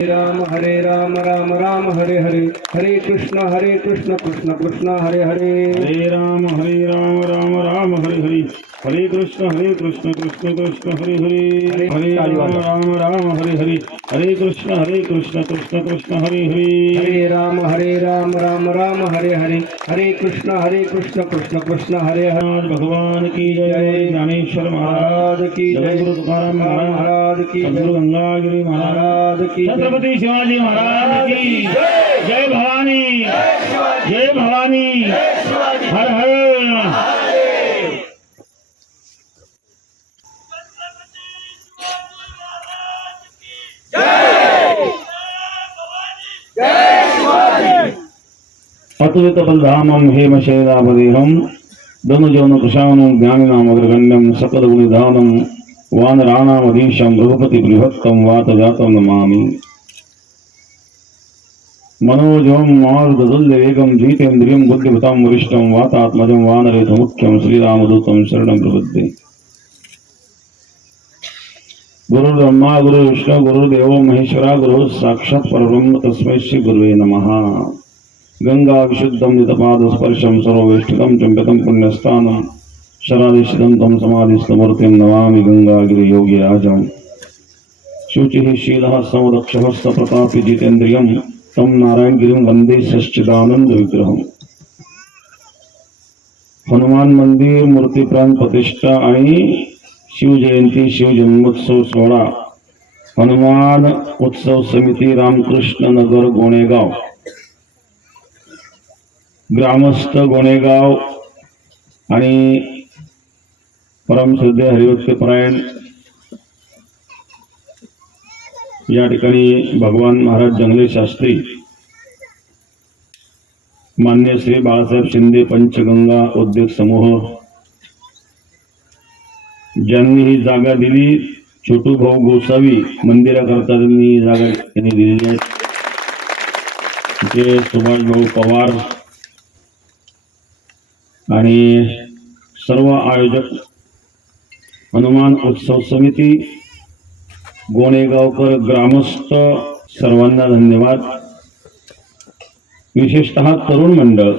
हरे राम राम राम हरे हरे, हरे कृष्ण कृष्ण कृष्ण हरे हरे, हरे राम राम राम हरे हरे, हरे कृष्ण कृष्ण कृष्ण हरे हरे, हरे राम राम हरे हरे, हरे कृष्ण कृष्ण कृष्ण हरे हरे, हरे राम राम हरे हरे, हरे कृष्ण कृष्ण कृष्ण हरे हरे। भगवान की जय। ज्ञानेश्वर महाराज की जय। गुरु तुकाराम महाराज की जय। सद्गुरु गंगागिरी महाराज की, छत्रपति शिवाजी महाराज की जय। भवानी जय भवानी, हर हर। अतुलित बलधामं हेमशैलापदेहं धनुजवन कृशानं ज्ञानिनामग्रगण्यं सकलगुणिधानं वानराणामधीशं रघुपति बृहत्तं वातजातं नमामि। मनोजवं मारुततुल्यवेगं जितेन्द्रियं बुद्धिमतां वरिष्ठं वातात्मजं वानरेतमुख्यं श्रीरामदूतं शरणं प्रपद्ये। गुरुर्ब्रह्मा गुरुर्विष्णु गुरुर्देवो महेश्वरा, गुरुः साक्षात् परब्रह्म तस्मै श्री गुरुवे नमः। गंगा विशुद्धं नितपादस्पर्शं सर्ववेष्टितं चम्पितं पुण्यस्थानं शरादिशितं तं समाधिस्थमूर्तिं नमामि गंगागिरियोगिराजम्। शुचिः शीलः समदक्षः सप्रतापि जितेन्द्रियं तं नारायणगिरिं वन्दे सच्चिदानंद विग्रहम्। हनुमान मंदिर मूर्ती प्राण प्रतिष्ठा आणि शिवजयंती शिवजन्मोत्सव सोहळा हनुमान उत्सव समिती रामकृष्ण नगर गोणेगाव, ग्रामस्थ गोणेगाव आणि परमश्रद्धेय हरिभक्तपरायण या ठिकाणी भगवान महाराज जंगले शास्त्री, मान्य श्री बाळासाहेब शिंदे पंचगंगा उद्योग समूह ज्यांनी ही जागा दिली, छोटू भाऊ गोसावी मंदिराकरता त्यांनी ही जागा त्यांनी दिलेली आहे, जे सुभाष भाऊ पवार आणि सर्व आयोजक, हनुमान उत्सव समिती, गोणेगावकर ग्रामस्थ सर्वांना धन्यवाद। विशेषतः तरुण मंडळ,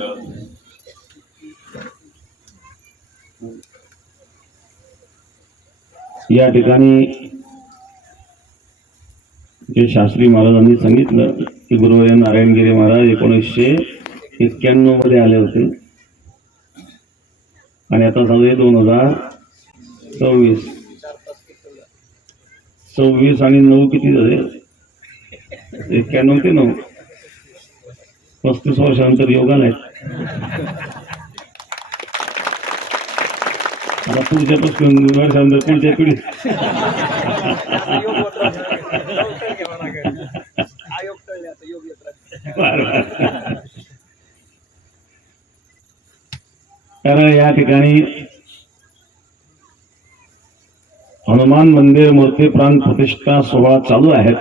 या ठिकाणी जे शास्त्री महाराजांनी सांगितलं की गुरुवर्य नारायणगिरी महाराज 1991 मध्ये आले होते आणि आता चालू आहे 2026 आणि 9 किती झाले, 91 ते 9, 35 वर्षानंतर योगाला आहे। आता पुढच्यापासून वर्षानंतर पुढच्या पिढी कारण या ठिकाणी हनुमान मंदिर मूर्ती प्राण प्रतिष्ठा सोहळा चालू आहे।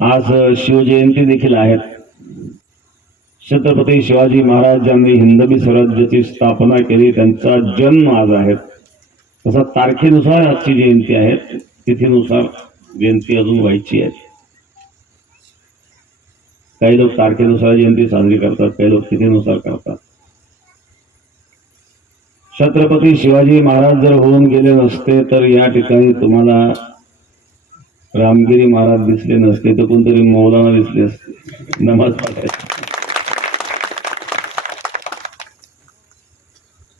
आज शिवजयंती देखील आहे। छत्रपती शिवाजी महाराज यांनी हिंदवी स्वराज्याची स्थापना केली, त्यांचा जन्म आज आहे। तसा तारखेनुसार आजची जयंती आहे, तिथीनुसार जयंती अजून व्हायची आहे। काही लोक तारखेनुसार जयंती साजरी करतात, काही लोक तिथीनुसार करतात। छत्रपती शिवाजी महाराज जर होऊन गेले नसते तर या ठिकाणी तुम्हाला रामगिरी महाराज दिसले नसते, तर कोणतरी मौलाना दिसले असते नमाज पढायला,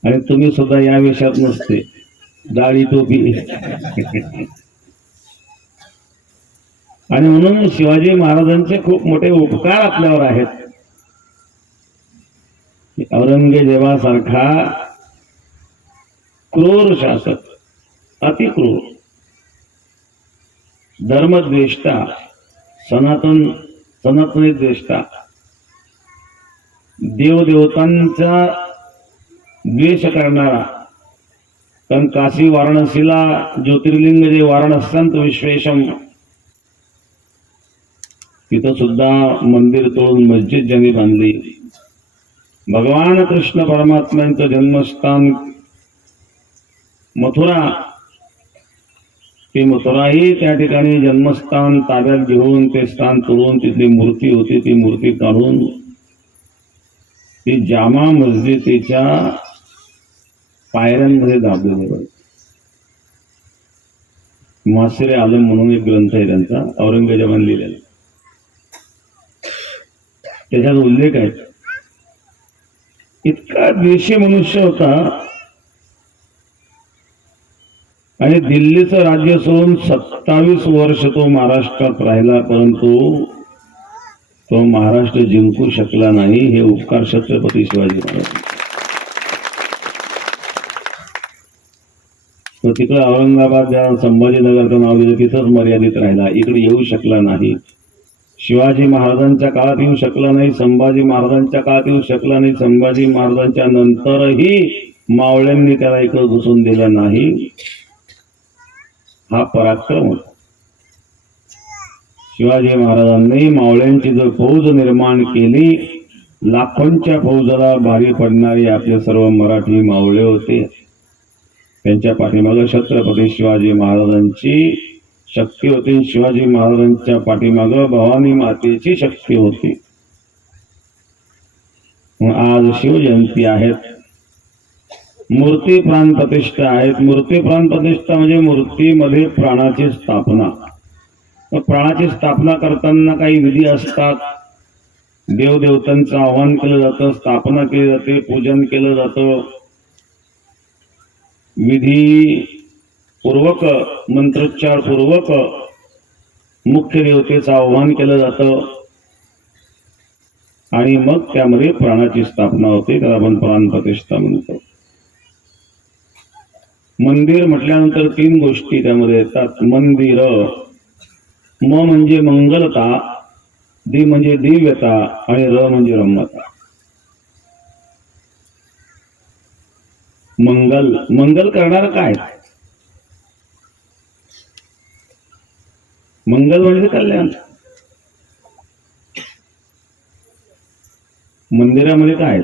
आणि तुम्ही सुद्धा या विषयात नसते, दाढी टोपी आणि म्हणून शिवाजी महाराजांचे खूप मोठे उपकार आपल्यावर आहेत। औरंगजेबासारखा क्रूर शासक, अतिक्रूर, धर्मद्वेष्टा, सनातनी द्वेष्टा, देवदेवतांचा द्वेष करणारा, कारण काशी वाराणसीला ज्योतिर्लिंग जे वाराणस्यंत विश्वेशम, तिथं सुद्धा मंदिर तोडून मस्जिद ज्यांनी बांधली, भगवान कृष्ण परमात्म्यांचं जन्मस्थान मथुरा ती मथुराही त्या ठिकाणी जन्मस्थान ताब्यात घेऊन ते स्थान तोडून तिथली मूर्ती होती ती मूर्ती काढून ती जामा मस्जिदीच्या पायऱ्यांमध्ये दाबलेले पाहिजे. मासिरे आलम म्हणून एक ग्रंथ आहे त्यांचा, औरंगजेबाने लिहिलेला. त्याच्यात उल्लेख आहे. इतका द्वेषी मनुष्य होता आणि दिल्लीचं राज्य सोडून 27 वर्ष तो महाराष्ट्रात राहिला, परंतु तो महाराष्ट्र जिंकू शकला नाही. हे उपकार छत्रपती शिवाजी महाराज. तो तिकडे औरंगाबाद ज्या संभाजीनगरचं नाव दिलं तिथंच मर्यादित राहिला, इकडे येऊ शकला नाही. शिवाजी महाराजांच्या काळात येऊ शकला नाही, संभाजी महाराजांच्या काळात येऊ शकला नाही, संभाजी महाराजांच्या नंतरही मावळ्यांनी त्याला इकडे घुसून दिलं नाही. हा पराक्रम होता. शिवाजी महाराजांनी मावळ्यांची जर फौज निर्माण केली, लाखोंच्या फौजाला भारी पडणारी आपले सर्व मराठी मावळे होते. त्यांच्या पाठीमागे छत्रपती शिवाजी महाराजांची शक्ती होती. शिवाजी महाराजांच्या पाठीमागे भवानी मातेची शक्ती होती. आज शिवजयंती आहेत, मूर्ती प्राण प्रतिष्ठा आहेत. मूर्ती प्राण प्रतिष्ठा म्हणजे मूर्तीमध्ये प्राणाची स्थापना. प्राणाची स्थापना करताना काही विधी असतात. देवदेवतांचं आवाहन केलं जातं, स्थापना केली जाते, पूजन केलं जातं, विधी पूर्वक मंत्रोच्चार पूर्वक मुख्य देवतेचं आवाहन केलं जातं आणि मग त्यामध्ये प्राणाची स्थापना होते. त्याला आपण प्राण प्रतिष्ठा म्हणतो. मंदिर म्हटल्यानंतर 3 गोष्टी त्यामध्ये येतात. मंदिर, म म्हणजे मंगलता, दी म्हणजे दिव्यता आणि र म्हणजे रम्यता. मंगल, मंगल करणार काय? मंगल म्हणजे कल्याण. मंदिरामध्ये काय?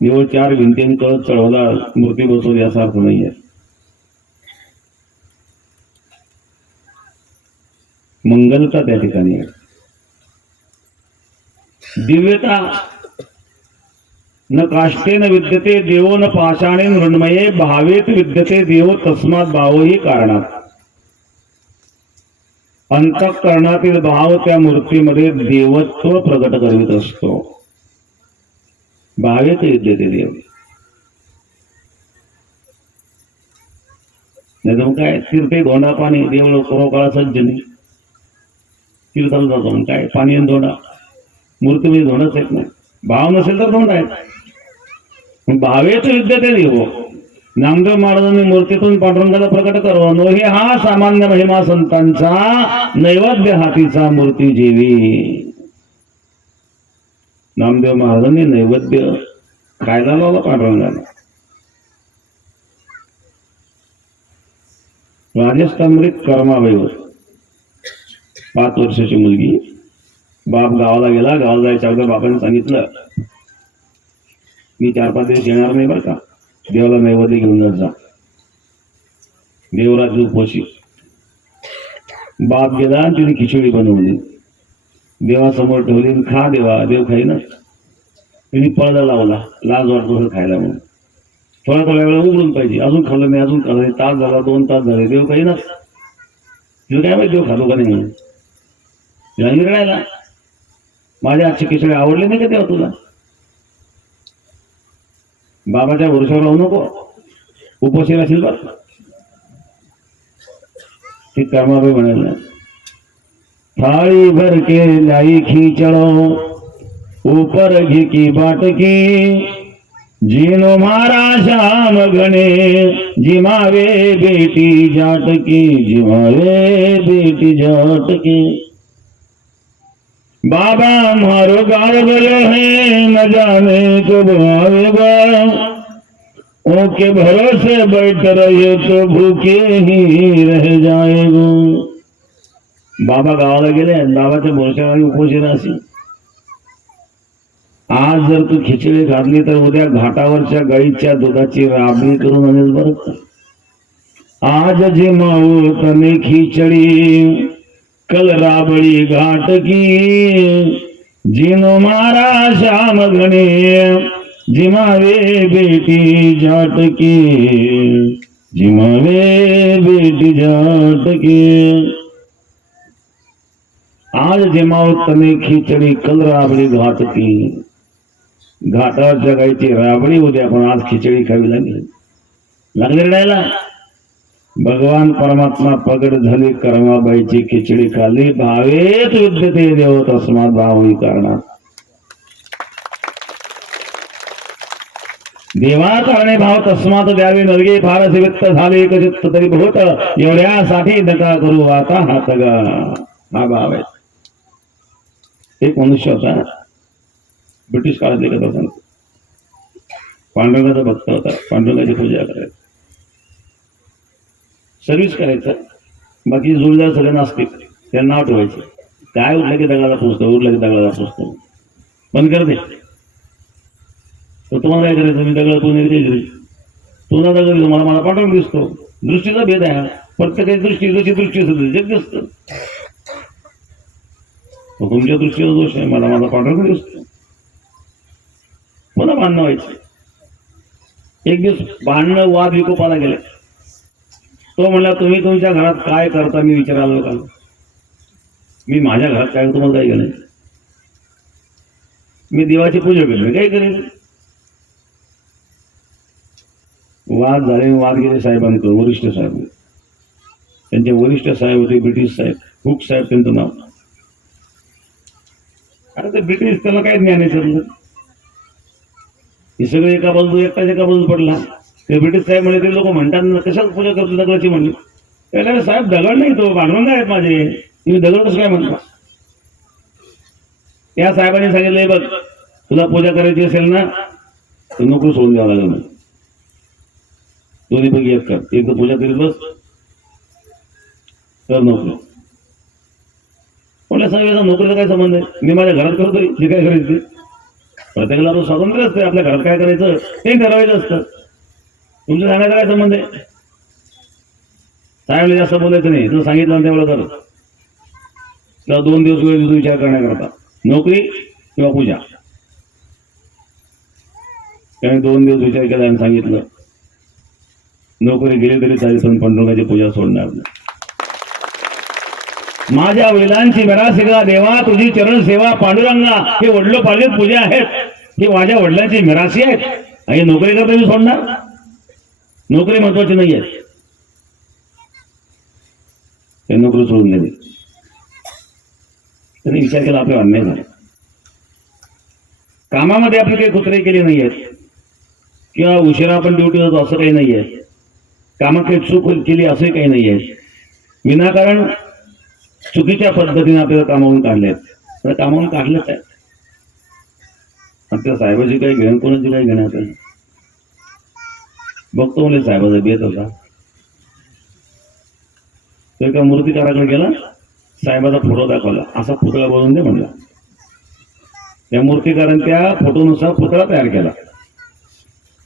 निवळ 4 भिंतींकडे चढवला मूर्ती बसवली असा अर्थ नाहीये. मंगलता त्या ठिकाणी आहे. दिव्यता, न काष्टेन विद्यते देवो न पाषाणेन मृण्मये भावेत विद्यते देव तस्मात भावही कारणात. अंतःकरणातील भाव त्या मूर्तीमध्ये देवत्व प्रकट करीत असतो. भावेत विद्यते देव. नाही तर काय तीर्थे धोंडा पाणी देव खरोखर सज्ज नाही. तीर्थाला जातो काय पाणी आणि धोंडा, मूर्तीमध्ये धोंडाच येत नाही. भाव नसेल तर धोंडा आहेत. भावेत विद्यते देव. नामदेव महाराजांनी मूर्तीतून पांडुरंगाला प्रकट करवनो हे हा सामान्य महिमा संतांचा नैवेद्य हातीचा मूर्ती जेवी. नामदेव महाराजांनी नैवेद्य खायला लावला पांडुरंगाला. राजस्थानमध्ये कर्माबाई होती, 5 वर्षाची मुलगी. बाप गावाला गेला. गावाला जायच्या अगोदर बापाने सांगितलं मी 4-5 दिवस येणार नाही बरं का, देवाला नैवेद्य घेऊन जात जा. देवराज उपवासी. बाप गेला आणि तिने खिचडी बनवली, देवासमोर ठेवली. खा देवा. देव खाईना. तिने पळदा लावला, लाज वाटतो खायला म्हणून. थोड्या वेळा उघडून पाहिजे, अजून खाल्लं नाही, अजून खाल्लं नाही. तास झाला, 2 तास झाले, देव खाईना. तिला काय माहिती देव खातो का नाही म्हणून. तिला निरडायला माझ्या आजची खिचडी आवडली नाही का तेव्हा तुला? बाबाच्या भरोशावर राहू नको, उपवासी असेल बघ. ती कर्माबाई म्हणाल थाळी भर के लाई खींचड़ो ऊपर घी की बाट की जीनो मारा श्याम गणे जिमावे बेटी जाट की जिमावे बेटी जाट की. बाबा मारो गाल गलो है न जाने कब आएगा, ओके भरोसे बैठ रहे तो भूखे ही रह जाएगा. बाबा गावाला गेले, बाबाच्या भरोश्यावर उपोषण असेल. आज जर तू खिचडी घातली तर उद्या घाटावरच्या गाईच्या दुधाची राबणी करून आणेल बरं. आज जिमाऊ तने खिचड़ी कल राबड़ी घाट की जिनो मारा श्याम गणे जिमावे बेटी जाट की जिमावे बेटी जाट की आज जिमाऊ तने खिचडी कल राबडी घाट की घाटावर जगायची राबडी उद्या पण आज खिचडी खावी लागली रडायला भगवान परमात्मा प्रगट झाले कर्माबाईची खिचडी खाल्ली भावेत विद्यते देव तस्मात भावही कारणात देवा कारणे भाव तस्मात द्यावे नरगे फारसे वित्त झाले एकचित्त तरी बहुत एवढ्यासाठी नका करू आता हातगा हा भाव आहे एक मनुष्य होता ब्रिटिश काळातली कथा सांगतो पांडुरंगाचा भक्त होता पांडुरंगाची पूजा करायचा सर्व्हिस करायचं बाकी जोडीदार सगळे नास्तिक त्यांना नाव ठेवायचे काय उठलं की दगडाला पुसतो उठलं की दगडाला पुसतो बंद करते तर तुम्हाला काय करायचं मी दगड तुला दगड दिसतो मला पांडुरंग दिसतो दृष्टीचा भेद आहे प्रत्येकाची दृष्टी जशी दृष्टी असेल जग दिसतं तुमच्या दृष्टीचा दोष आहे मला माझा पांडुरंग दिसतो पुन्हा भांडणं व्हायचं एक दिवस भांडणं वाद विकोपाला गेले तो म्हणला तुम्ही तुमच्या घरात काय करता मी विचारायला का मी माझ्या घरात काय तुम्हाला काय केलं मी देवाची पूजा केली काय करेल वाद झाले वाद गेले साहेबांकडे वरिष्ठ साहेब त्यांचे वरिष्ठ साहेब होते ब्रिटिश साहेब हुक साहेब त्यांचं नाव अरे ते ब्रिटिश त्याला काय ज्ञान आहे सर हे सगळं एका बाजू एकटाच एका बाजू पडला ते ब्रिटिश साहेब म्हणे ते लोक म्हणतात ना कशाच पूजा करतो दगडाची म्हणली त्याला साहेब दगड नाही तो पांडुरंग आहेत माझे तुम्ही दगड कसं काय म्हणता त्या साहेबांनी सांगितलंय बघ तुला पूजा करायची असेल ना तर नोकरी सोडून द्यावं लागेल म्हणजे दोन्ही पैकी एक कर एक तर पूजा करीत बस कर नोकरी म्हणलं साहेब याचा नोकरीचा काय संबंध आहे मी माझ्या घरात करतोय जे काय करायचं ते प्रत्येकाला तो स्वातंत्र्य असते आपल्या घरात काय करायचं ते ठरवायचं असतं तुमच्या सांगायचा काय संबंध आहे साहेबला जास्त बोलायचं नाही तर सांगितलं तेवढं कर तर 2 दिवस वेळ विचार करण्याकरता नोकरी किंवा पूजा त्याने 2 दिवस विचार केला आणि सांगितलं नोकरी गेली तरी चालेल पण पांडुरंगाची पूजा सोडणार नाही माझ्या वडिलांची मिरासेवा देवा तुझी चरण सेवा पांडुरंगा हे वडिलोपार्जित पूजा आहेत ही माझ्या वडिलांची मिरासी आहेत आणि नोकरी करता मी सोडणार नोकरी महत्वाची नाही आहे ते नोकरी सोडून दिली त्यांनी विचार केला आपल्या अन्याय झाला कामामध्ये आपली काही कुत्रे केली नाही आहेत किंवा उशिरा आपण ड्युटी जातो असं काही नाही आहे कामात काही चूक केली असंही काही नाही आहे विनाकारण चुकीच्या पद्धतीने आपल्याला कामावून काढले आहेत तर कामावून काढलेच आहेत आपल्या साहेबाची काही घेणं कोणाची काही घेणं आपल्याला बघतो म्हणजे साहेबाचा बेत होता तो एका मूर्तिकाराकडे गेला साहेबाचा फोटो दाखवला असा पुतळा बनवून दे म्हणला त्या मूर्तिकाराने त्या फोटोनुसार पुतळा तयार केला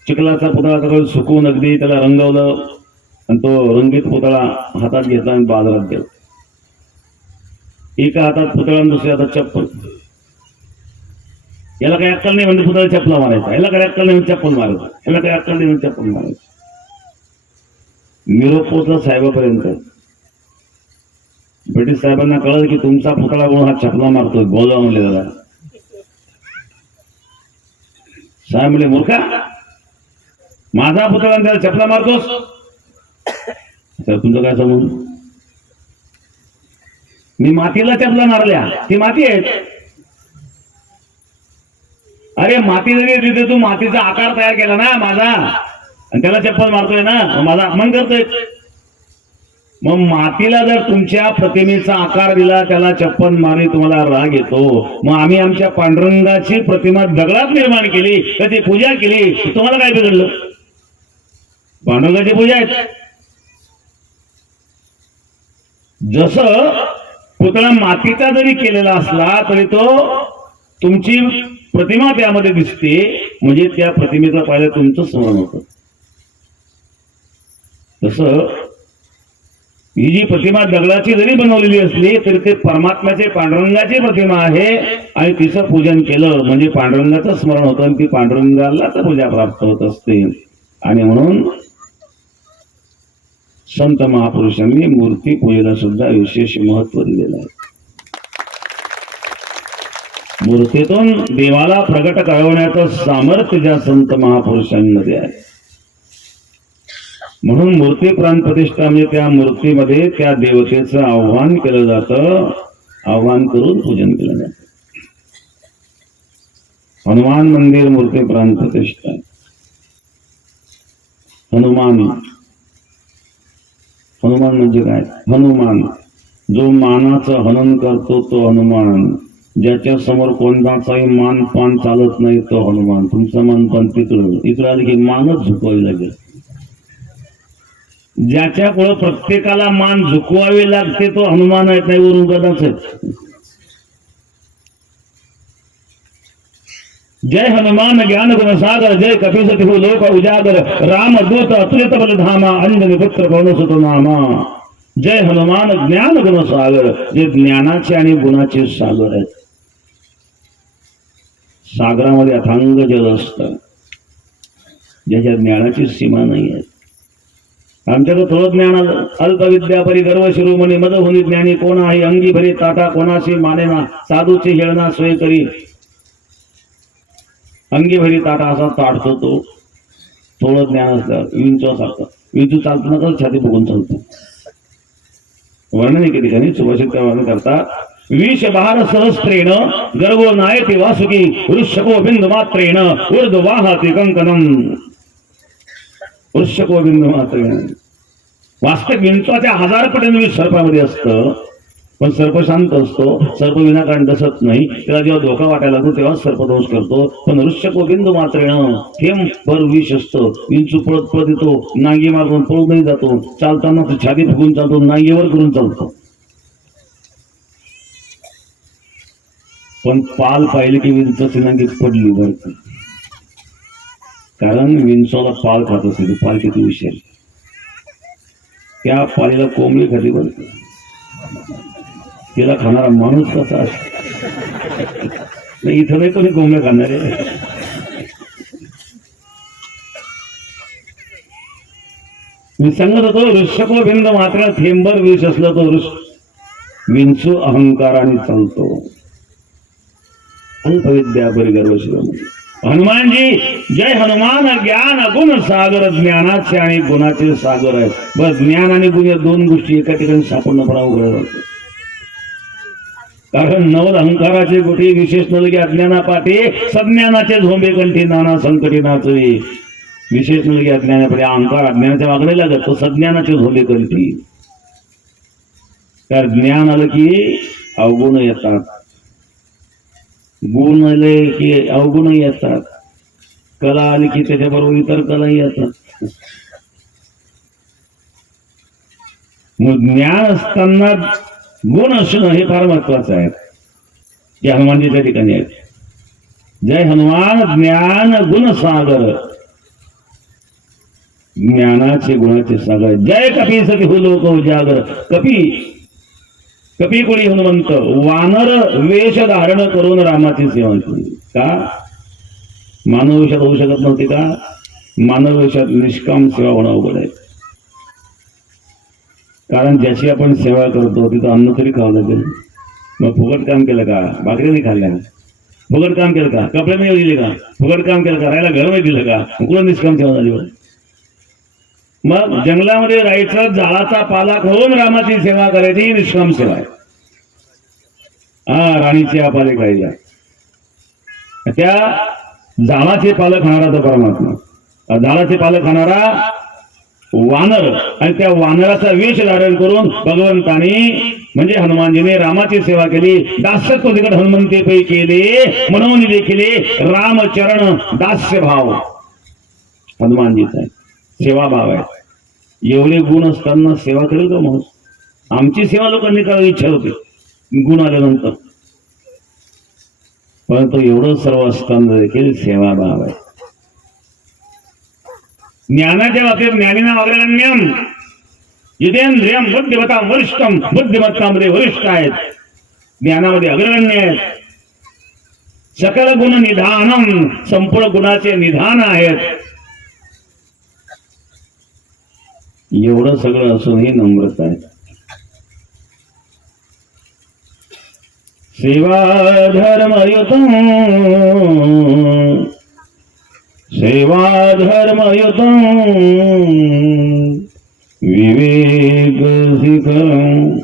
चिखलाचा पुतळा सगळं सुकवून अगदी त्याला रंगवलं आणि तो रंगीत पुतळा हातात घेतला आणि बाजारात गेला एका हातात पुतळा आणि दुसऱ्या हातात चप्पल याला काही अक्कल नाही म्हणजे पुतळा चप्पला मारायचा याला काही अक्कल नाही म्हणजे चप्पल मारायचा याला काही अक्कल नाही म्हणजे चप्पल मारायचा निरोप पोचला साहेबापर्यंत ब्रिटिश साहेबांना कळलं की तुमचा पुतळा म्हणून हा चपला मारतोय बोलवा म्हणले दादा साहेब म्हणले मूर्खा माझा पुतळा त्याला चपला मारतोस तर तुमचं काय संबंध मी मातीला चपला मारल्या ती माती आहेत अरे माती जरी तिथे तू मातीचा आकार तयार केला ना माझा आणि त्याला चप्पल मारतोय ना माझा अपमान करतोय मग मातीला जर तुमच्या प्रतिमेचा आकार दिला त्याला चप्पल मारली तुम्हाला राग येतो मग आम्ही आमच्या पांडुरंगाची प्रतिमा दगडात निर्माण केली त्याची पूजा केली तुम्हाला काय बिघडलं पांडुरंगाची पूजा आहे जसं पुतळा मातीचा जरी केलेला असला तरी तो तुमची प्रतिमा त्यामध्ये दिसते म्हणजे त्या प्रतिमेचा पाहिलं तुमचं स्मरण होतं तसं ही जी प्रतिमा दगडाची जरी बनवलेली असली तरी ते परमात्म्याचे पांडुरंगाची प्रतिमा आहे आणि तिचं पूजन केलं म्हणजे पांडुरंगाचं स्मरण होतं आणि ती पांडुरंगालाच पूजा प्राप्त होत असते. आणि म्हणून संत महापुरुषांनी मूर्ती पूजेला सुद्धा विशेष महत्व दिलेलं आहे. मूर्तीतून देवाला प्रगट करवण्याचं सामर्थ्य ज्या संत महापुरुषांमध्ये आहे. म्हणून मूर्ती प्राण प्रतिष्ठा म्हणजे त्या मूर्तीमध्ये त्या देवतेचं आव्हान केलं जातं, आव्हान करून पूजन केलं जातं. हनुमान मंदिर मूर्ती प्राण प्रतिष्ठा. हनुमान म्हणजे काय? हनुमान जो मानाचं हनन करतो तो हनुमान. ज्याच्या समोर कोणताचाही मान पान चालत नाही तो हनुमान. तुमचं मान पान इकडं आलं की मानच झुकवावी लागेल. ज्याच्या पुढे प्रत्येकाला मान झुकवावी लागते तो हनुमान आहेत, नाही वरून गदाच आहेत. जय हनुमान ज्ञान गुण सागर, जय कपीसति हो लोक उजागर, राम दूत अतुलित बल धामा, अंजनी पुत्र पवन सुत नामा. जय हनुमान ज्ञान गुण सागर, जे ज्ञानाचे आणि गुणाचे सागर आहेत. सागरामध्ये अथांग जल असतं ज्याच्या ज्ञानाची सीमा नाही आहे. आमच्याकडे थोडं ज्ञान आलं. अल्पविद्या परी गर्व शिरोमणी मद होनी ज्ञानी कोण आहे, अंगी भरी ताटा कोणाशी मानेना, साधूची हेळना सोय करी. अंगी भरी ताटा असा ताटतो तो. थोडं ज्ञान असलं विंचू सारखं. विंचू चालतो ना छाती बघून चालतो. वर्णन एके ठिकाणी सुभाषित वर्णन करतात. विष बहार सहस्त्रेण गर्भो नायते वासुकी, वृषको बिंदु मात्रेण ऊर्ध्ववाहति कंकणम. वृषको बिंदु मात्रेण. वास्तविक विंचवाच्या 1000 पटीने विष सर्पामध्ये असतं, पण सर्प शांत असतो. सर्प विनाकारण डसत नाही. त्याला जेव्हा धोका वाटायला लागतो तेव्हा सर्पदंश करतो. पण वृषको बिंदु मात्रेण थेंब भर विष असतं. विंचू पळत पळत येतो, नांगी मारून पळूनही जातो. चालताना तो छाती फुगून चालतो, नांगीवर करून चालतो. पण पाल पाहिले की विंचाची नांगी पडली भरती. कारण विंचवाला पाल खात असते. पाल किती विषय, त्या पालीला कोंबडी खाली भरते. तिला खाणारा माणूस कसा असतो. इथं नाही कोणी कोंबड्या खाणारे. मी सांगत होतो वृषको बिंद मात्र थेंबर विष असलं तो विंचू अहंकाराने चालतो. अल्पविद्या परी गर्व शिरोमणी. हनुमानजी जय हनुमान ज्ञान गुण सागर, ज्ञानाचे आणि गुणाचे सागर आहे. बस ज्ञान आणि गुण या दोन गोष्टी एका ठिकाणी सापडणं पण अवघड जातं. कारण नवद अहंकाराचे गोठी विशेष नलगे अज्ञाना पाठी, सज्ञानाचे झोंबे कंठी नाना संकटी नाचवी. विशेष नलगे अज्ञानापाठी अहंकार अज्ञानाच्या मागणे लागत, तो सज्ञानाचे झोंबे कंठी. तर ज्ञान आलं की अवगुण येतात, गुण आले की अवगुण येतात, कला आली की त्याच्याबरोबर इतर कलाही येतात. मग ज्ञान असताना गुण असणं हे फार महत्वाचं आहे. जे हनुमानजीच्या ठिकाणी आहेत. जय हनुमान ज्ञान गुण सागर, ज्ञानाचे गुणाचे सागर. जय कपीसति हो लोक उजागर. कपी कोणी हनुमंत वानर वेश धारण करून रामाची सेवा केली. का? मानव वेशात होऊ शकत नव्हती का? मानव वेशात निष्काम सेवा होणं अवघड आहे. कारण ज्याची आपण सेवा करतो तिथं अन्न तरी खावं लागेल. मग फुकट काम केलं का? भाकरी नाही खाल्ल्या. फुकट काम केलं का? कपडे नाही दिले का? फुकट काम केलं का? राहायला घर नाही दिलं का? कुठं निष्काम सेवा झाली. मग जंगलामध्ये राहायचं, झाडाचा पाला खाऊन रामाची सेवा करायची, ही निष्काम सेवा आहे. राणीचे आपाले खायला त्या झाडाचे पालं खाणारा तो परमात्मा. झाडाचे पालं खाणारा वानर, आणि त्या वानराचा वेश धारण करून भगवंतानी म्हणजे हनुमानजीने रामाची सेवा केली. दास्यत्व तिकड हनुमंतेपै केले, म्हणून देखील रामचरण दास्य भाव हनुमानजीचा आहे, सेवा भाव आहे. एवढे गुण असताना सेवा करेल का माणूस? आमची सेवा लोकांनी करायची इच्छा होती गुण आल्यानंतर, परंतु एवढं सर्व असताना देखील सेवा भाव आहे. ज्ञानाच्या बाबतीत ज्ञानीना वागलेला नियम जितेंद्रियम बुद्धिमत्ता वरिष्ठम, बुद्धिमत्तामध्ये वरिष्ठ आहेत, ज्ञानामध्ये अग्रगण्य आहेत, सकल गुण निधानम, संपूर्ण गुणाचे निधान आहेत. एवढं सगळं असूनही नम्रता आहे. सेवा धर्मयुतम, सेवा धर्मयुतम, विवेक शिखरम,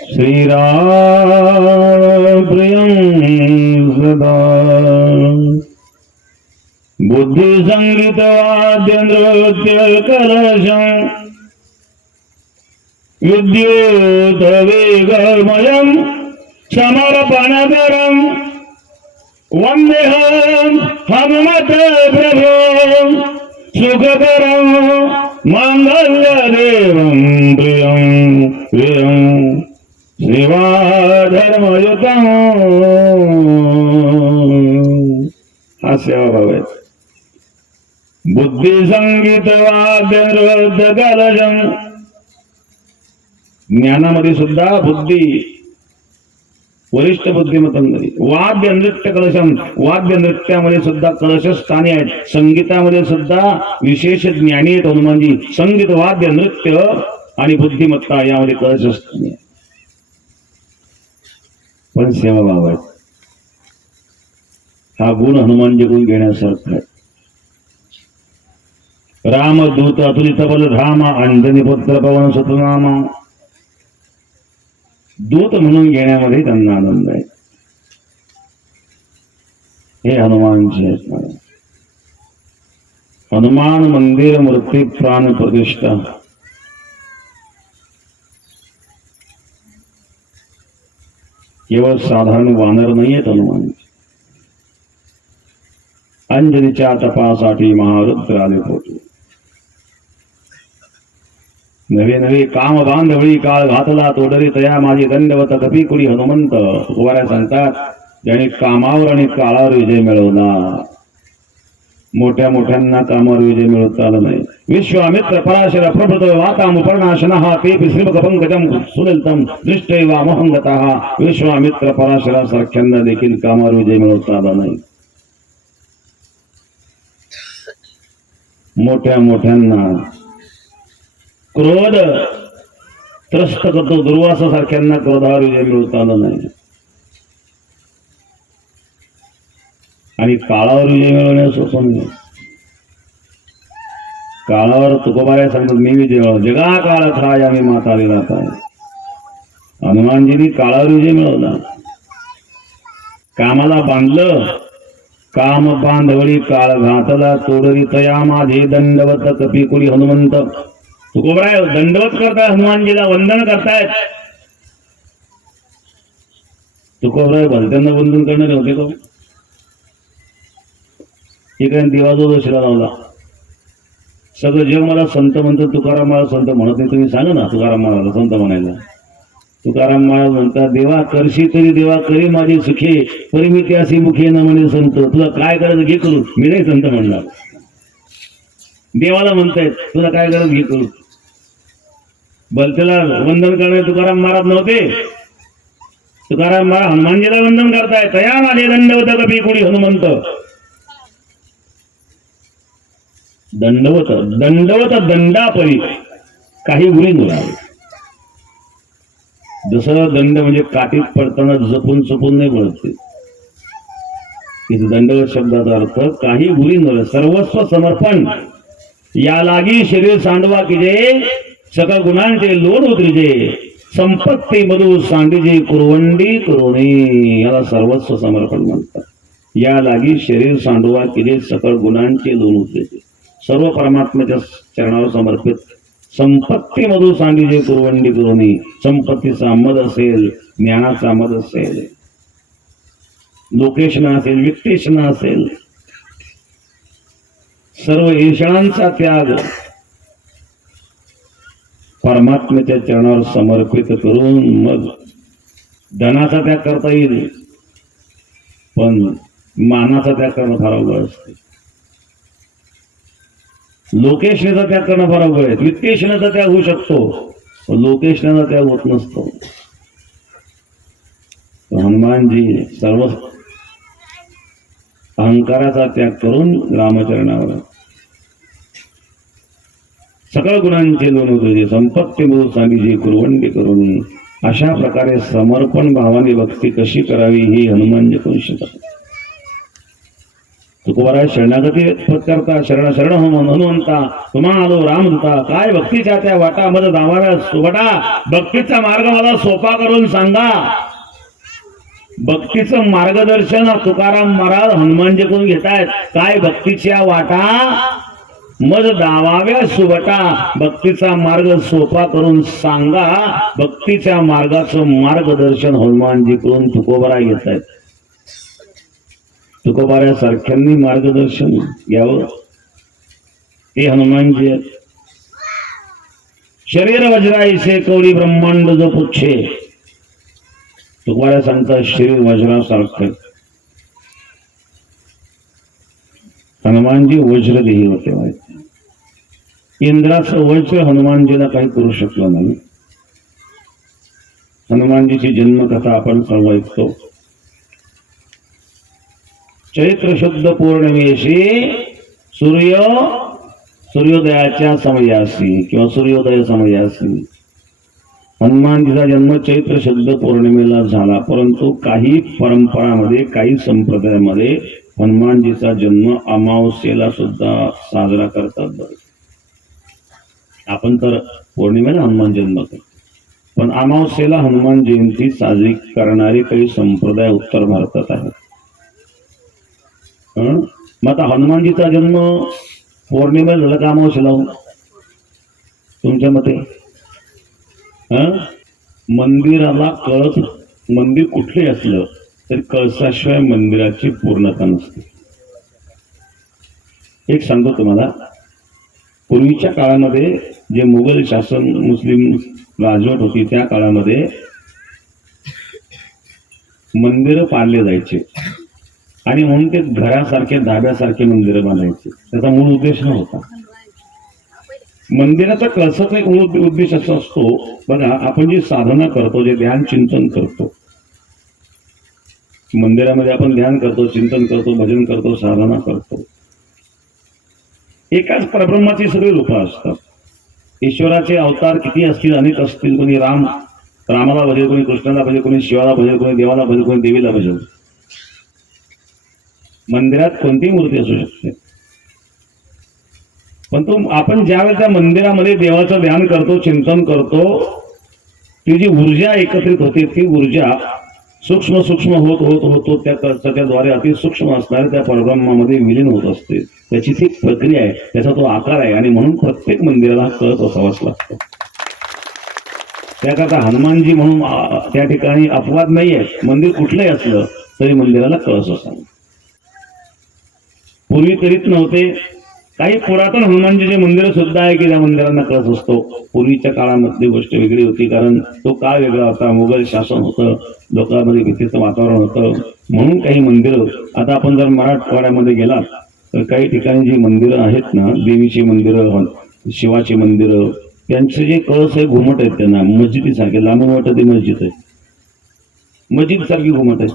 श्रीराम प्रियं सदा. बुद्धि संगीत वाद्य नृत्य कलशम, विद्युत वेगमयम, समर्पणकरम, वंदेहम हनुमत प्रभु, सुखकरम मांगल्य देवं प्रियं प्रियं. सेवा धर्मयुतम, हा सेवाभाव आहे. बुद्धी संगीत वाद्य नृत्य कलशम, ज्ञानामध्ये सुद्धा बुद्धी वरिष्ठ बुद्धिमत्तांमध्ये. वाद्य नृत्य कलशम, वाद्य नृत्यामध्ये सुद्धा कलशस्थानी आहेत. संगीतामध्ये सुद्धा विशेष ज्ञानी आहेत हनुमानजी. संगीत, वाद्य, नृत्य आणि बुद्धिमत्ता यामध्ये कलशस्थानी आहे. पण सेवाभाव आहे, हा गुण हनुमानजीकडून घेण्यासारखा आहे. रामदूत अतुलित बल धाम, अंजनी पुत्र पवन सुतनाम, दूत म्हणून घेण्यामध्ये त्यांना आनंद आहे. हे हनुमानजी आहेत. हनुमान मंदिर मूर्ती प्राण प्रतिष्ठा. केवळ साधारण वानर नाहीयेत हनुमान. अंजनीच्या तपासाठी महारुद्र आले होते. नवे नवे काम बांधवळी काळ घातला तोडरी तया माझी दंडवत कपीकुडी हनुमंत. उभाऱ्या सांगतात ज्याने कामावर आणि काळावर विजय मिळवला. मोठ्या मोठ्यांना कामावर विजय मिळवता आला नाही. विश्वामित्र पराशर प्रभृत वातामुपर्णाशनः तेपि श्रीमुख पंकजम सुललितम दृष्टैवा मोहंगतः. विश्वामित्र पराशरासारख्यांना देखील कामावर विजय मिळवता आला नाही. मोठ्या मोठ्यांना क्रोध त्रस्त करतो दुर्वासा सारख्यांना क्रोधावर विजय मिळवता आला नाही. आणि काळावर विजय मिळवण्यास सोपं नाही. काळावर तुकोबाऱ्या सांगतात मी विजय मिळवला. जगा काळ खाय आम्ही माता विरात आहे. हनुमानजींनी काळावर विजय मिळवला. कामाला बांधलं, काम बांधवळी काळ घातला तोडरी तया माझे दंडवत कपीकुडी हनुमंत. तुकोबराय दंडवत करताय, हनुमानजीला वंदन करतायत. तुकोबराय भलत्यांना वंदन करणारे होते का? हे काय देवाजवळ दशरा लावला. सगळं जग मला संत म्हणतं, तुकाराम महाराज संत म्हणत नाही. तुम्ही सांगा ना तुकाराम महाराज संत म्हणायला. तुकाराम महाराज म्हणतात देवा करशी तरी देवा करी माझी सुखे, परिमिती अशी मुखे न म्हणे संत. तुला काय करायचं घे करू, मी नाही संत म्हणणार. देवाला म्हणतायत तुला काय करायचं घे करू. भलतेला वंदन करणारे तुकाराम महाराज नव्हते. तुकाराम महाराज हनुमानजीला वंदन करतायत. तया माझे दंडवत कपीकुडी हनुमंत. दंडवत दंडवत दंडापरी काही गुणी बोलावे. जसं दंड म्हणजे काठीत पडताना जपून चपून नाही बोलत. दंडवत शब्दाचा अर्थ काही गुणी नव्हे, सर्वस्व समर्पण. या लागी शरीर सांडवा किजे, सकळ गुणांचे लोड उतरिजे. संपत्ती मधु सांडीजे कुरवंडी करोनी. याला सर्वस्व समर्पण म्हणतात. या लागी शरीर सांडवा किजे, सकळ गुणांचे लोड उतरिजे. सर्व परमात्म्याच्या चरणावर समर्पित. संपत्ती मधु सांडीजे कुरवंडी करोनी. संपत्तीचा मद असेल, ज्ञानाचा मद असेल, लोकेशन असेल, वित्तेशन असेल, सर्व ईशांचा त्याग परमात्म्याच्या चरणावर समर्पित करून मग धनाचा त्याग करता येईल, पण मानाचा त्याग करणं फार अवघड असते. लोकेशनेचा त्याग करणं फार अवघड आहे. वित्तेशनेचा त्याग होऊ शकतो, पण लोकेशनेचा त्याग होत नसतो. हनुमानजी सर्व अहंकाराचा त्याग करून रामचरणावर सकळ गुणांचे लोण तुझे संपत्ती बोल सांगी जे कुरवंडी करून, अशा प्रकारे समर्पण भावाने भक्ती कशी करावी ही हनुमानजी करू शकतात. तुकोबारा शरणागती पत्करता शरण शरण हनुमंता तुम्हा आलो रामदूता, काय भक्तीच्या त्या वाटा मध दामाव्या सुवटा, भक्तीचा मार्ग मला सोपा करून सांगा. भक्तीचं मार्गदर्शन तुकाराम महाराज हनुमानजी करून घेतायत. काय भक्तीच्या वाटा मध दावाव्या सुवटा, भक्तीचा मार्ग सोपा करून सांगा. भक्तीच्या मार्गाचं मार्गदर्शन हनुमानजी करून तुकोबारा घेत आहेत. तुकोबाऱ्यासारख्यांनी मार्गदर्शन घ्यावं हे हनुमानजी आहेत. शरीर वज्राईसे कवडी ब्रह्मांड जो पुच्छे, तुकोबारा सांगतात शरीर वज्रासारखं. हनुमानजी वज्रदेही होते. इंद्राचं वज्र हनुमानजीला काही करू शकलं नाही. हनुमानजीची जन्मकथा आपण सर्व ऐकतो. चैत्र शुद्ध पौर्णिमेशी सूर्योदयाच्या समयासी किंवा सूर्योदय समयासी हनुमानजीचा जन्म चैत्र शुद्ध पौर्णिमेला झाला. परंतु काही परंपरामध्ये काही संप्रदायामध्ये हनुमानजीचा जन्म अमावस्येला सुद्धा साजरा करतात. आपण तर पौर्णिमेला हनुमान जन्म करतो, पण अमावस्येला हनुमान जयंती साजरी करणारे काही संप्रदाय उत्तर भारतात आहेत. मग आता हनुमानजीचा जन्म पौर्णिमेला झाला का अमावस्येला तुमच्या मते? मंदिराला कळस, मंदिर कुठले असलं तरी कळसाशिवाय मंदिराची पूर्णता नसते. एक सांगतो तुम्हाला, पूर्वीच्या काळामध्ये जे मुघल शासन मुस्लिम राजवट होती त्या काळामध्ये मंदिरं पाडले जायचे आणि म्हणून ते घरासारखे धाब्यासारखे मंदिरं बांधायचे. त्याचा मूळ उद्देश नव्हता. मंदिराचा कळसाचा एक मूळ उद्देश असा असतो बघा, आपण जी साधना करतो, जे ध्यान चिंतन करतो, मंदिरामध्ये आपण ध्यान करतो, चिंतन करतो, भजन करतो, साधना करतो. एकाच परब्रह्माची सगळी रूपं असतात. ईश्वराचे अवतार किती असतील, अनेक असतील. कोणी रामाला भजेल, कोणी कृष्णाला भजेल, कोणी शिवाला भजेल, कोणी देवाला भजेल, कोणी देवीला भजेल. मंदिरात कोणतीही मूर्ती असू शकते. पण तो आपण ज्यावेळेस त्या मंदिरामध्ये देवाचं ध्यान करतो, चिंतन करतो, ती जी ऊर्जा एकत्रित होते, ती ऊर्जा सूक्ष्म सूक्ष्म होत होत होतो त्याद्वारे अतिसूक्ष्म असणाऱ्या त्या परब्रह्मामध्ये विलीन होत असते. त्याची ती प्रक्रिया आहे, त्याचा तो आकार आहे. आणि म्हणून प्रत्येक मंदिराला कळस असावाच लागतो. त्याकरता हनुमानजी म्हणून त्या ठिकाणी अपवाद नाही आहे. मंदिर कुठलंही असलं तरी मंदिराला कळस असावा. पूर्वी करीत नव्हते. काही पुरातन हनुमानजीचे मंदिर सुद्धा आहे की त्या मंदिरांना कळस असतो. पूर्वीच्या काळामधली गोष्ट वेगळी होती, कारण तो काळ वेगळा होता. मुघल शासन होतं, लोकांमध्ये भीतीचं वातावरण होतं. म्हणून काही मंदिरं, आता आपण जर मराठवाड्यामध्ये गेलात तर काही ठिकाणी जी मंदिरं आहेत ना, देवीची मंदिरं, शिवाची मंदिरं, त्यांचे जे कळस आहे घुमट आहेत. त्यांना मस्जिदीसारखे लांबून वाटत मस्जिद आहे, मस्जिद सारखी घुमट आहे.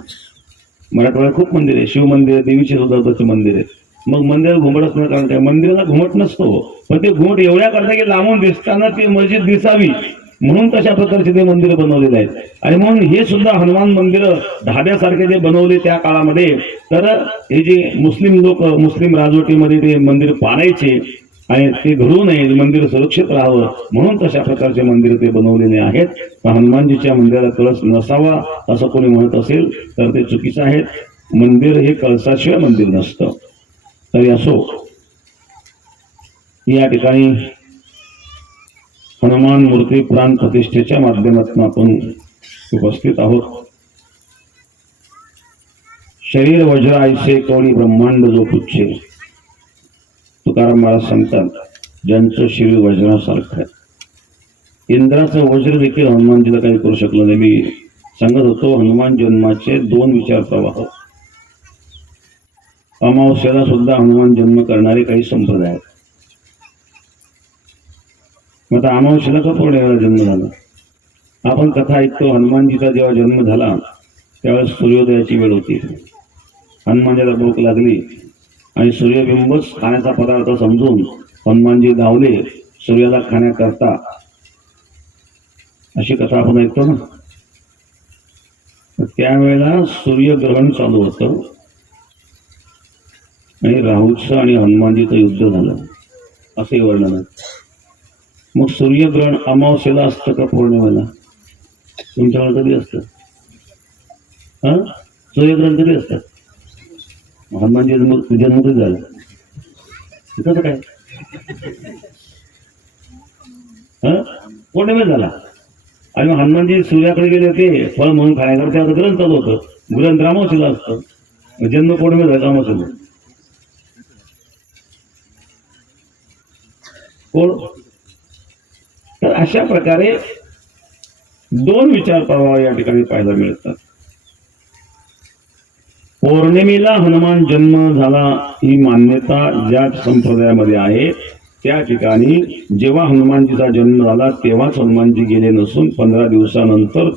मराठवाड्यात खूप मंदिर आहे, शिव मंदिर आहे, देवीचे सुद्धा मंदिर आहे. मग मंदिरात घुमटच नाही, कारण काय मंदिराला घुमट नसतो. पण ते घुमट एवढ्या करता की लांबून दिसताना ती मस्जिद दिसावी म्हणून तशा प्रकारचे ते मंदिर बनवलेले आहेत. आणि म्हणून हे सुद्धा हनुमान मंदिर धाब्यासारखे जे बनवले त्या काळामध्ये, तर हे जे मुस्लिम लोक मुस्लिम राजवटीमध्ये ते मंदिर पाडायचे आणि ते घडू नये, मंदिर सुरक्षित राहावं म्हणून तशा प्रकारचे मंदिर ते बनवलेले आहेत. हनुमानजीच्या मंदिराला कळस नसावा असं कोणी म्हणत असेल तर ते चुकीचं आहे. मंदिर हे कळसाशिवाय मंदिर नसतं. तरी असो, या ठिकाणी हनुमान मूर्ती प्राण प्रतिष्ठेच्या माध्यमातून आपण उपस्थित आहोत. शरीर वज्र ऐसे कवडी ब्रह्मांड जो पुच्छे, तुकाराम महाराज सांगतात ज्यांचं शरीर वज्रासारखं आहे. इंद्राचं वज्र देखील हनुमानजीला काही करू शकलं नाही. मी सांगत होतो, हनुमान जन्माचे दोन विचार प्रवाह. अमावस्येला सुद्धा हनुमान जन्म करणारे काही संप्रदाय आहेत. मग आता अमावस्येला का पौर्णिमेला जन्म झाला? आपण कथा ऐकतो, हनुमानजीचा जेव्हा जन्म झाला त्यावेळेस सूर्योदयाची वेळ होती. हनुमानजीला भूक लागली आणि सूर्यबिंबच खाण्याचा पदार्थ समजून हनुमानजी धावले सूर्याला खाण्याकरता. अशी कथा आपण ऐकतो ना. त्यावेळेला सूर्यग्रहण चालू होतं आणि राहूचं आणि हनुमानजीचं युद्ध झालं असे वर्णन आहे. मग सूर्यग्रहण अमावस्येला असतं का पौर्णिमेला? तुमच्याकडे कधी असतं? हा, सूर्यग्रहण कधी असतं? हनुमानजी जन्म कधी झाला? कसं काय? हा, पौर्णिमेला झाला. आणि मग हनुमानजी सूर्याकडे गेले होते फळ म्हणून खाण्याकडे. त्याचं ग्रहण चालू होतं. ग्रहण अमावस्येला असतं. जन्म पौर्णिमेला झाला अमावस्येला. कोण? तर अशा प्रकारे दोन विचार प्रवाह या ठिकाणी पाहायला मिळतात. पौर्णिमेला हनुमान जन्म झाला ही मान्यता ज्या संप्रदायामध्ये आहे त्या ठिकाणी जेव्हा हनुमानजीचा जन्म झाला तेव्हाच हनुमानजी गेले नसून 15 दिवसानंतर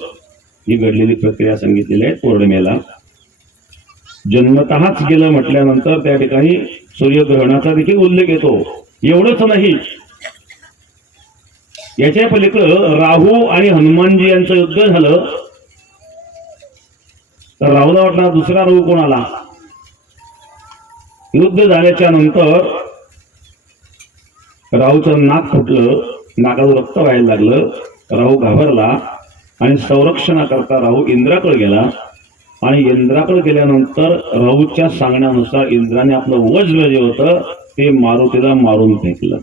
ही घडलेली प्रक्रिया सांगितलेली आहे. पौर्णिमेला जन्मतःच गेलं म्हटल्यानंतर त्या ठिकाणी सूर्यग्रहणाचा देखील उल्लेख येतो. एवढंच नाही, याच्या पलीकडं राहू आणि हनुमानजी यांचं युद्ध झालं. तर राहूला वाटला दुसरा राहू कोण आला. युद्ध झाल्याच्या नंतर राहूचं नाक फुटलं, नाकाचं रक्त व्हायला लागलं. राहू घाबरला आणि संरक्षणाकरता राहू इंद्राकडे गेला. आणि इंद्राकडे गेल्यानंतर राहूच्या सांगण्यानुसार इंद्राने आपलं वज्र जे होतं ते मारुतीला मारून फेकलं.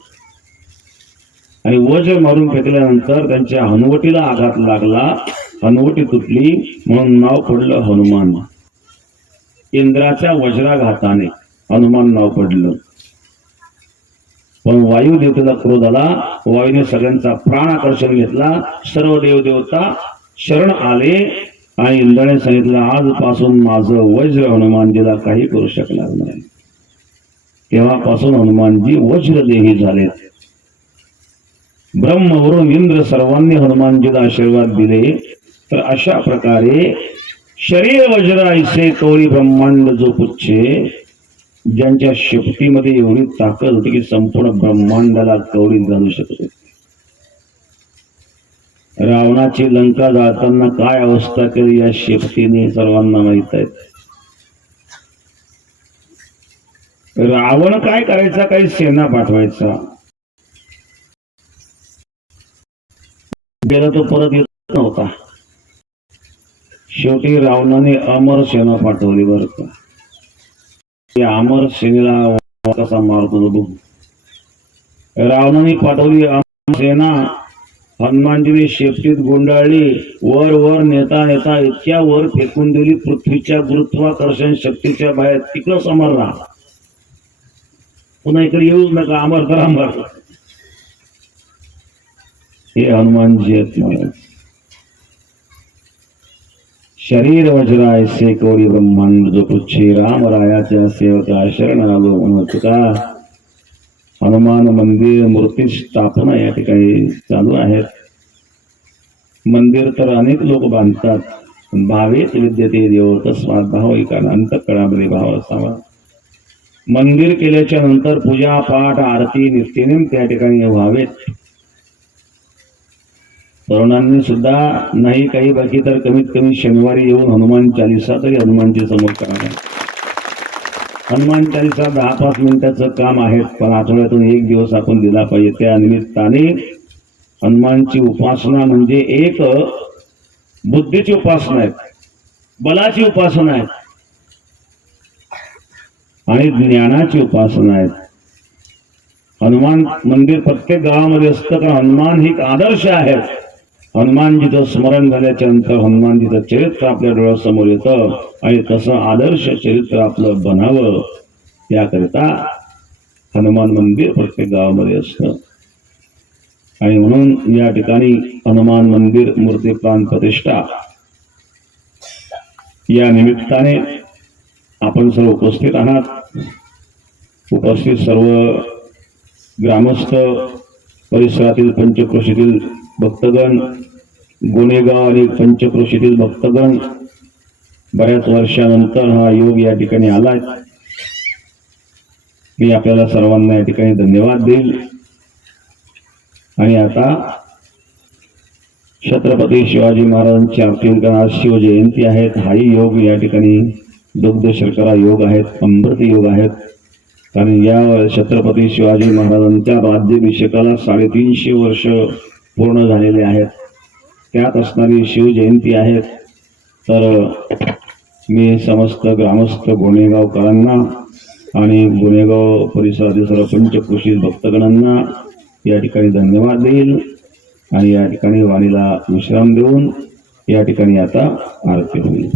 आणि वज्र मारून फेकल्यानंतर त्यांच्या हनुवटीला आघात लागला. हनुवटी तुटली म्हणून नाव पडलं हनुमान. इंद्राच्या वज्राघाताने हनुमान नाव पडलं. पण वायू देवतेला क्रोध आला. वायूने सगळ्यांचा प्राण आकर्षण घेतला. सर्व देवदेवता शरण आले आणि इंद्राने सांगितलं आजपासून माझं वज्र हनुमानजीला काही करू शकणार नाही. तेव्हापासून हनुमानजी वज्रदेही झालेत. ब्रह्मवरून इंद्र सर्वांनी हनुमानजीला आशीर्वाद दिले. तर अशा प्रकारे शरीर वज्र ऐसे तोरी ब्रह्मांड जो पुच्छे, ज्यांच्या शेपटीमध्ये एवढी ताकद होती की संपूर्ण ब्रह्मांडाला कवडीत घालू शकत होते. रावणाची लंका जाळताना काय अवस्था केली या शेपटीने सर्वांना माहित आहे. रावण काय करायचा, काही सेना पाठवायचा, गेला तो परत येत नव्हता. शेवटी रावणाने अमर सेना पाठवली. बरं का, त्या अमर सेनेला कसा मारतो बघू. रावणाने पाठवली अमर सेना. हनुमानजीने शेपटीत गुंडाळली. वर वर नेता नेता इतक्या वर फेकून दिली पृथ्वीच्या गुरुत्वाकर्षण शक्तीच्या बाहेर. तिकडं समरला. पुन्हा इकडे येऊच नका, अमर तर अमर. हे हनुमानजी आहेत महाराज. शरीर वज्र ऐसे कोरी ब्रह्मांड जो पुच्छे, राम रायाच्या सेवका शरण आलो म्हणत का. हनुमान मंदिर मूर्ती स्थापना या ठिकाणी चालू आहेत. मंदिर तर अनेक लोक बांधतात. भावेच विद्यते देव तस्मात भाविका अंतःकरणामध्ये भाव असावा. मंदिर केल्याच्या नंतर पूजा पाठ आरती नित्यनेम त्या ठिकाणी व्हावेत. तरुणांनी सुद्धा नाही काही बाकी तर कमीत कमी शनिवारी येऊन हनुमान चालीसा तरी हनुमानजी समोर करावा. हनुमान चालीसा 10-5 मिनिटाचं काम आहे, पण आठवड्यातून एक दिवस आपण दिला पाहिजे. त्या निमित्ताने हनुमानची उपासना म्हणजे एक बुद्धीची उपासना आहे, बलाची उपासना आहे आणि ज्ञानाची उपासना आहे. हनुमान मंदिर प्रत्येक गावामध्ये असतं कारण हनुमान ही एक आदर्श आहे. हनुमानजीचं स्मरण झाल्याच्या नंतर हनुमानजीचं चरित्र आपल्या डोळ्यासमोर येतं आणि तसं आदर्श चरित्र आपलं बनावं याकरिता हनुमान मंदिर प्रत्येक गावामध्ये असतं. आणि म्हणून या ठिकाणी हनुमान मंदिर मूर्ती प्राण प्रतिष्ठा या निमित्ताने आपण सर्व उपस्थित आहात. उपस्थित सर्व ग्रामस्थ परिसरातील पंचक्रोशीतील भक्तगण, गुणेगाव आणि पंचक्रोशीतील भक्तगण, बऱ्याच वर्षानंतर हा योग या ठिकाणी आलाय. मी आपल्याला सर्वांना या ठिकाणी धन्यवाद देईल. आणि आता छत्रपती शिवाजी महाराजांची आपली आज शिवजयंती आहे. हाही योग या ठिकाणी दुग्ध शर्करा योग आहेत, अमृत योग आहेत. कारण या छत्रपती शिवाजी महाराजांच्या राज्याभिषेकाला 350 वर्ष पूर्ण झालेले आहेत. त्यात असणारी शिवजयंती आहे. तर मी समस्त ग्रामस्थ गुणेगावकरांना आणि गुणेगाव परिसरातील सर्व पंचक्रोशी भक्तगणांना या ठिकाणी धन्यवाद देईल. आणि या ठिकाणी वाणीला विश्राम देऊन या ठिकाणी आता आरती होईल.